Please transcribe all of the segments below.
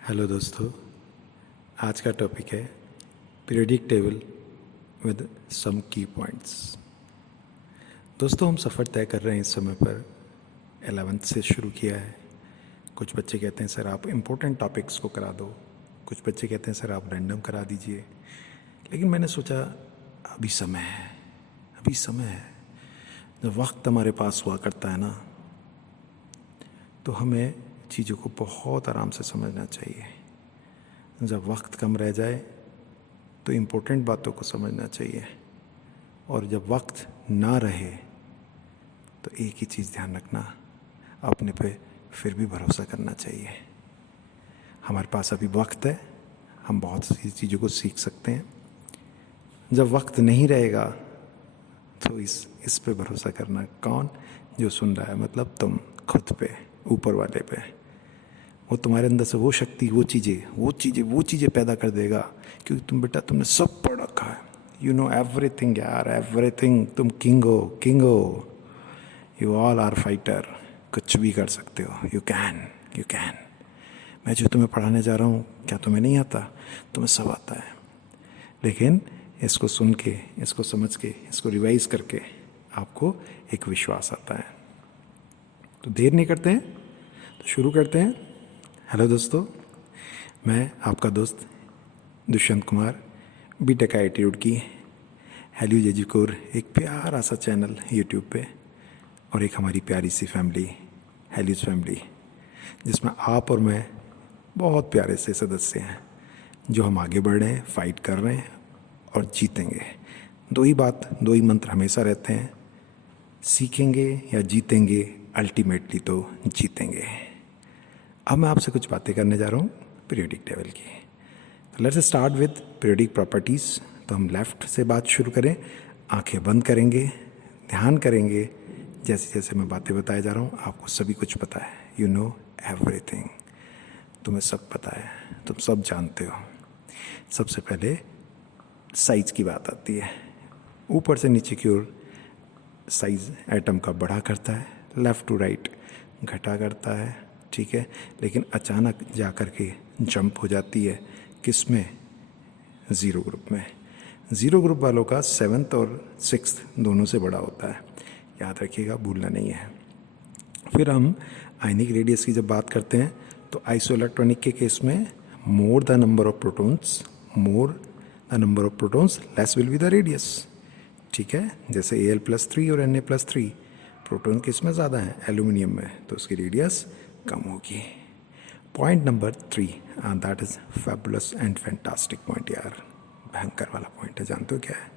Hello दोस्तों, आज का टॉपिक है पीरियोडिक टेबल विद सम की पॉइंट्स। दोस्तों, हम सफ़र तय कर रहे हैं इस समय पर 11th से शुरू किया है। कुछ बच्चे कहते हैं सर आप इम्पोर्टेंट टॉपिक्स को करा दो, कुछ बच्चे कहते हैं सर आप रैंडम करा दीजिए। लेकिन मैंने सोचा अभी समय है, अभी समय है। जब वक्त हमारे पास हुआ करता है ना, तो हमें चीज़ों को बहुत आराम से समझना चाहिए। जब वक्त कम रह जाए तो इम्पोर्टेंट बातों को समझना चाहिए, और जब वक्त ना रहे तो एक ही चीज़ ध्यान रखना, अपने पे फिर भी भरोसा करना चाहिए। हमारे पास अभी वक्त है, हम बहुत सी चीज़ों को सीख सकते हैं। जब वक्त नहीं रहेगा तो इस पे भरोसा करना। कौन? जो सुन रहा है, मतलब तुम खुद पे, ऊपर वाले पे। वो तुम्हारे अंदर से वो शक्ति, वो चीज़ें पैदा कर देगा, क्योंकि तुमने सब पढ़ रखा है। यू नो एवरीथिंग यार, एवरीथिंग। तुम किंग हो। You all are fighter. कुछ भी कर सकते हो। You can. मैं जो तुम्हें पढ़ाने जा रहा हूँ, क्या तुम्हें नहीं आता? तुम्हें सब आता है। लेकिन इसको सुन के, इसको समझ के, इसको रिवाइज करके आपको एक विश्वास आता है। तो देर नहीं करते हैं, तो शुरू करते हैं। हेलो दोस्तों, मैं आपका दोस्त दुष्यंत कुमार, बीटेक IIT रुड़की, हेल्यूज एजुकोर, एक प्यारा सा चैनल यूट्यूब पे, और एक हमारी प्यारी सी फैमिली, हेल्यूज फैमिली, जिसमें आप और मैं बहुत प्यारे से सदस्य हैं, जो हम आगे बढ़ रहे हैं, फाइट कर रहे हैं और जीतेंगे। दो ही मंत्र हमेशा रहते हैं, सीखेंगे या जीतेंगे, अल्टीमेटली तो जीतेंगे। अब मैं आपसे कुछ बातें करने जा रहा हूँ पीरियोडिक टेबल की। तो let's start with periodic properties. तो हम लेफ़्ट से बात शुरू करें, आंखें बंद करेंगे, ध्यान करेंगे। जैसे जैसे मैं बातें बताया जा रहा हूँ, आपको सभी कुछ पता है। You know everything. तुम्हें सब पता है, तुम सब जानते हो। सबसे पहले साइज की बात आती है। ऊपर से नीचे की ओर साइज एटम का बढ़ा करता है, लेफ़्ट टू राइट घटा करता है, ठीक है। लेकिन अचानक जा कर के जंप हो जाती है, किस में? ज़ीरो ग्रुप में। ज़ीरो ग्रुप वालों का 7th और 6th दोनों से बड़ा होता है, याद रखिएगा, भूलना नहीं है। फिर हम आयनिक रेडियस की जब बात करते हैं, तो आइसोइलेक्ट्रॉनिक के केस में more the number of protons less will be the radius, ठीक है। जैसे Al+3 और Na+3, प्रोटॉन किस में ज़्यादा है? एल्यूमिनियम में, तो उसकी रेडियस कम होगी। Point number 3, that is fabulous and fantastic point यार, भयंकर वाला पॉइंट है। जानते हो क्या है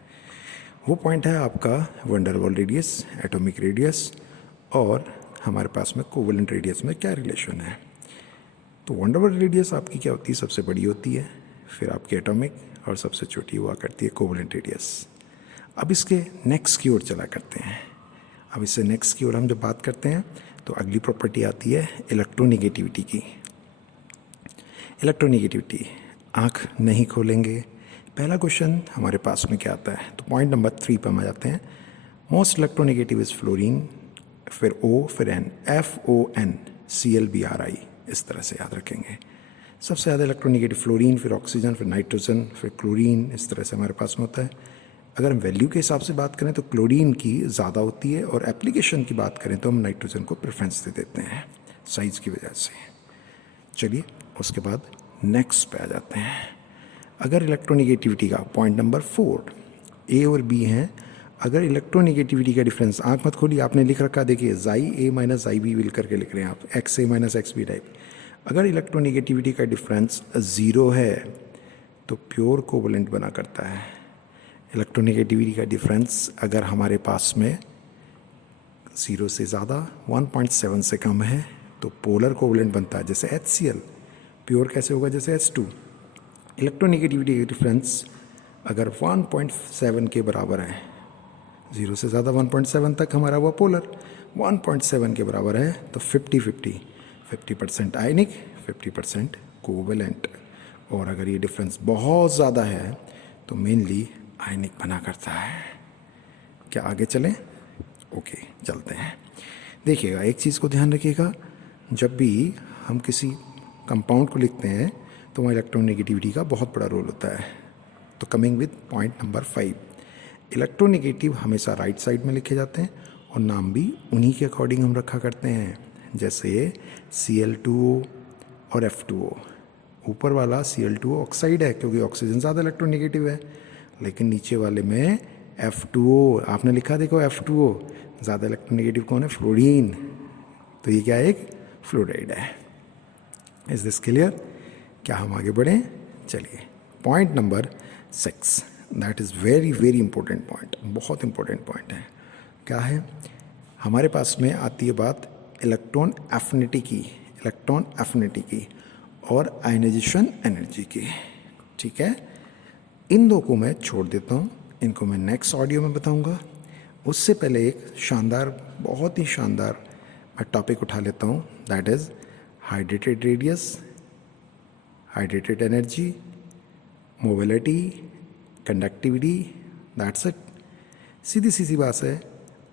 वो पॉइंट? है आपका वंडरवॉल रेडियस, एटॉमिक रेडियस, और हमारे पास में कोवेलेंट रेडियस में क्या रिलेशन है। तो वंडरवॉल रेडियस आपकी क्या होती है? सबसे बड़ी होती है, फिर आपकी एटॉमिक, और सबसे छोटी हुआ करती है कोवेलेंट रेडियस। अब इसके नेक्स्ट की ओर चला करते हैं। अब इससे नेक्स्ट की ओर हम जब बात करते हैं, तो अगली प्रॉपर्टी आती है इलेक्ट्रोनेगेटिविटी की। इलेक्ट्रोनेगेटिविटी, आँख नहीं खोलेंगे। पहला क्वेश्चन हमारे पास में क्या आता है? तो पॉइंट नंबर 3 पर हम आ जाते हैं। मोस्ट इलेक्ट्रोनेगेटिव इज फ्लोरीन, फिर O, फिर N, FON ClBrI, इस तरह से याद रखेंगे। सबसे ज़्यादा इलेक्ट्रोनेगेटिव फ्लोरीन, फिर ऑक्सीजन, फिर नाइट्रोजन, फिर क्लोरीन, इस तरह से हमारे पास में होता है। अगर हम वैल्यू के हिसाब से बात करें तो क्लोरीन की ज़्यादा होती है, और एप्लीकेशन की बात करें तो हम नाइट्रोजन को प्रेफरेंस दे देते हैं साइज़ की वजह से। चलिए उसके बाद नेक्स्ट पे आ जाते हैं। अगर इलेक्ट्रोनेगेटिविटी का पॉइंट नंबर 4, A और B हैं। अगर इलेक्ट्रोनेगेटिविटी का डिफरेंस, आंख मत खोलिए, आपने लिख रखा, देखिए Xi A - Xib विल करके लिख रहे हैं आप, Xa - Xb टाइप। अगर इलेक्ट्रोनेगेटिविटी का डिफरेंस 0 है तो प्योर कोवेलेंट बना करता है। इलेक्ट्रोनेगेटिविटी का डिफरेंस अगर हमारे पास में 0 से ज़्यादा, 1.7 से कम है, तो पोलर कोवेलेंट बनता है, जैसे HCl। प्योर कैसे होगा? जैसे H2। इलेक्ट्रोनेगेटिविटी का डिफरेंस अगर 1.7 के बराबर है, 0 से ज़्यादा 1.7 तक हमारा हुआ पोलर, 1.7 के बराबर है तो 50% आयनिक, 50% कोवेलेंट। और अगर ये डिफरेंस बहुत ज़्यादा है तो मेनली आयनिक बना करता है। क्या आगे चलें? ओके, चलते हैं। देखिएगा, एक चीज़ को ध्यान रखिएगा, जब भी हम किसी कंपाउंड को लिखते हैं तो वहाँ इलेक्ट्रोनेगेटिविटी का बहुत बड़ा रोल होता है। तो coming with point number 5, electronegative हमेशा राइट साइड में लिखे जाते हैं और नाम भी उन्हीं के अकॉर्डिंग हम रखा करते हैं, जैसे Cl2O और F2O। ऊपर वाला Cl2O ऑक्साइड है क्योंकि ऑक्सीजन ज़्यादा इलेक्ट्रोनेगेटिव है, लेकिन नीचे वाले में F2O आपने लिखा देखो, F2O ज़्यादा इलेक्ट्रोनेगेटिव कौन है? फ्लोरीन। तो ये क्या है? एक फ्लोराइड है। Is this clear? क्या हम आगे बढ़ें? चलिए point number 6, that is very very important point, बहुत इंपॉर्टेंट पॉइंट है। क्या है? हमारे पास में आती है बात इलेक्ट्रॉन एफिनिटी की और आयनाइजेशन एनर्जी की। ठीक है, इन दो को मैं छोड़ देता हूँ, इनको मैं नेक्स्ट ऑडियो में बताऊँगा। उससे पहले एक शानदार, बहुत ही शानदार मैं टॉपिक उठा लेता हूँ, that is hydrated radius, hydrated energy, mobility, conductivity. That's it. सीधी सीधी बात है,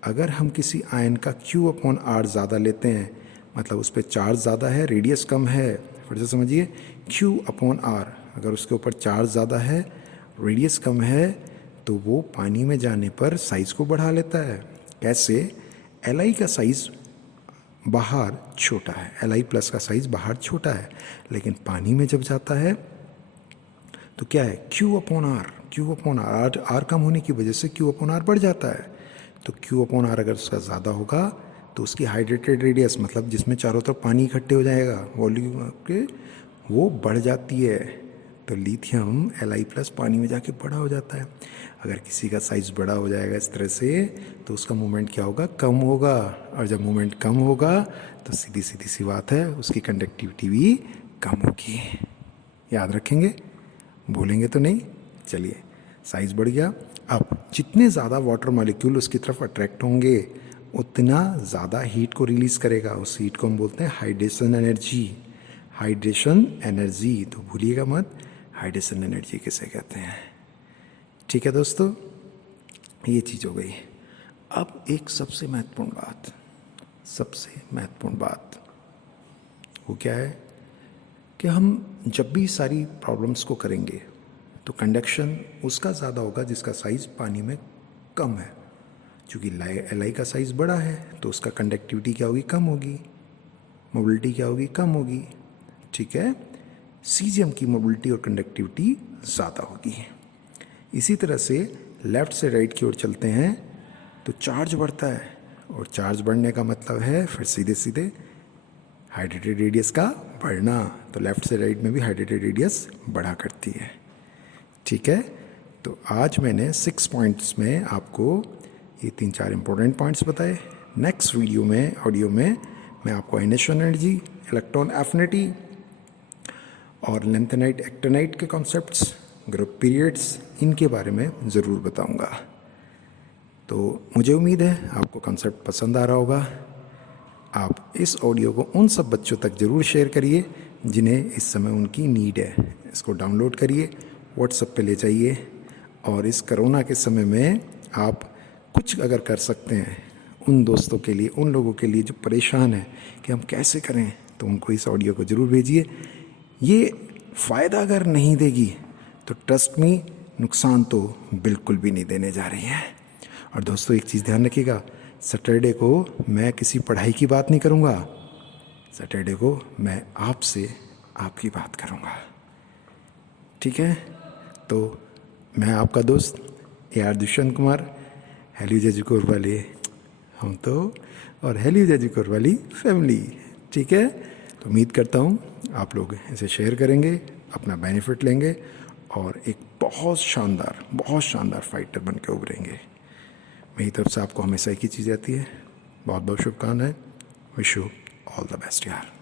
अगर हम किसी आयन का Q/R ज़्यादा लेते हैं, मतलब उस पर चार्ज ज़्यादा है, रेडियस कम है, फिर से समझिए, Q/R अगर उसके ऊपर चार्ज ज़्यादा है, रेडियस कम है, तो वो पानी में जाने पर साइज़ को बढ़ा लेता है। कैसे? Li का साइज़ बाहर छोटा है, Li+ का साइज़ बाहर छोटा है, लेकिन पानी में जब जाता है तो क्या है? Q/R R कम होने की वजह से Q/R बढ़ जाता है। तो Q/R अगर उसका ज़्यादा होगा तो उसकी हाइड्रेटेड रेडियस, मतलब जिसमें चारों तरफ पानी इकट्ठे हो जाएगा वॉल्यूम के, वो बढ़ जाती है। तो लिथियम Li+ पानी में जाके बड़ा हो जाता है। अगर किसी का साइज़ बड़ा हो जाएगा इस तरह से, तो उसका मूवमेंट क्या होगा? कम होगा। और जब मूवमेंट कम होगा तो सीधी सीधी सी बात है, उसकी कंडक्टिविटी भी कम होगी। याद रखेंगे, भूलेंगे तो नहीं। चलिए, साइज़ बढ़ गया। अब जितने ज़्यादा वाटर मॉलिक्यूल उसकी तरफ अट्रैक्ट होंगे, उतना ज़्यादा हीट को रिलीज़ करेगा। उस हीट को हम बोलते हैं हाइड्रेशन एनर्जी। तो भूलिएगा मत, हाइड्रेशन एनर्जी किसे कहते हैं। ठीक है दोस्तों, ये चीज़ हो गई। अब एक सबसे महत्वपूर्ण बात वो क्या है कि हम जब भी सारी प्रॉब्लम्स को करेंगे तो कंडक्शन उसका ज़्यादा होगा जिसका साइज़ पानी में कम है। क्योंकि Li का साइज़ बड़ा है तो उसका कंडक्टिविटी क्या होगी? कम होगी। मोबिलिटी क्या होगी? कम होगी। ठीक है, सीजियम की मोबिलिटी और कंडक्टिविटी ज़्यादा होगी। इसी तरह से लेफ़्ट से राइट की ओर चलते हैं तो चार्ज बढ़ता है, और चार्ज बढ़ने का मतलब है फिर सीधे सीधे हाइड्रेटेड रेडियस का बढ़ना। तो लेफ़्ट से राइट में भी हाइड्रेटेड रेडियस बढ़ा करती है। ठीक है, तो आज मैंने 6 पॉइंट्स में आपको ये 3-4 इंपॉर्टेंट पॉइंट्स बताए। नेक्स्ट ऑडियो में मैं आपको आयनाइजेशन एनर्जी, इलेक्ट्रॉन एफिनिटी और लेंथेनाइट एक्टिनाइट के कॉन्सेप्ट्स, ग्रुप पीरियड्स, इनके बारे में ज़रूर बताऊंगा। तो मुझे उम्मीद है आपको कॉन्सेप्ट पसंद आ रहा होगा। आप इस ऑडियो को उन सब बच्चों तक ज़रूर शेयर करिए जिन्हें इस समय उनकी नीड है। इसको डाउनलोड करिए, व्हाट्सएप पे ले जाइए, और इस कोरोना के समय में आप कुछ अगर कर सकते हैं उन दोस्तों के लिए, उन लोगों के लिए जो परेशान हैं कि हम कैसे करें, तो उनको इस ऑडियो को ज़रूर भेजिए। ये फ़ायदा अगर नहीं देगी तो ट्रस्ट मी, नुकसान तो बिल्कुल भी नहीं देने जा रही है। और दोस्तों एक चीज़ ध्यान रखिएगा, सैटरडे को मैं किसी पढ़ाई की बात नहीं करूँगा, सैटरडे को मैं आपसे आपकी बात करूँगा। ठीक है, तो मैं आपका दोस्त AR दुष्यंत कुमार, हेल्यूज एजुकोर वाले हम तो, और हेल्यूज एजुकोर वाली फैमिली। ठीक है, तो उम्मीद करता हूँ आप लोग इसे शेयर करेंगे, अपना बेनिफिट लेंगे और एक बहुत शानदार फाइटर बन के उभरेंगे। मेरी तरफ से आपको हमेशा एक ही चीज़ आती है, बहुत बहुत शुभकामनाएं। Wish you all the best यार।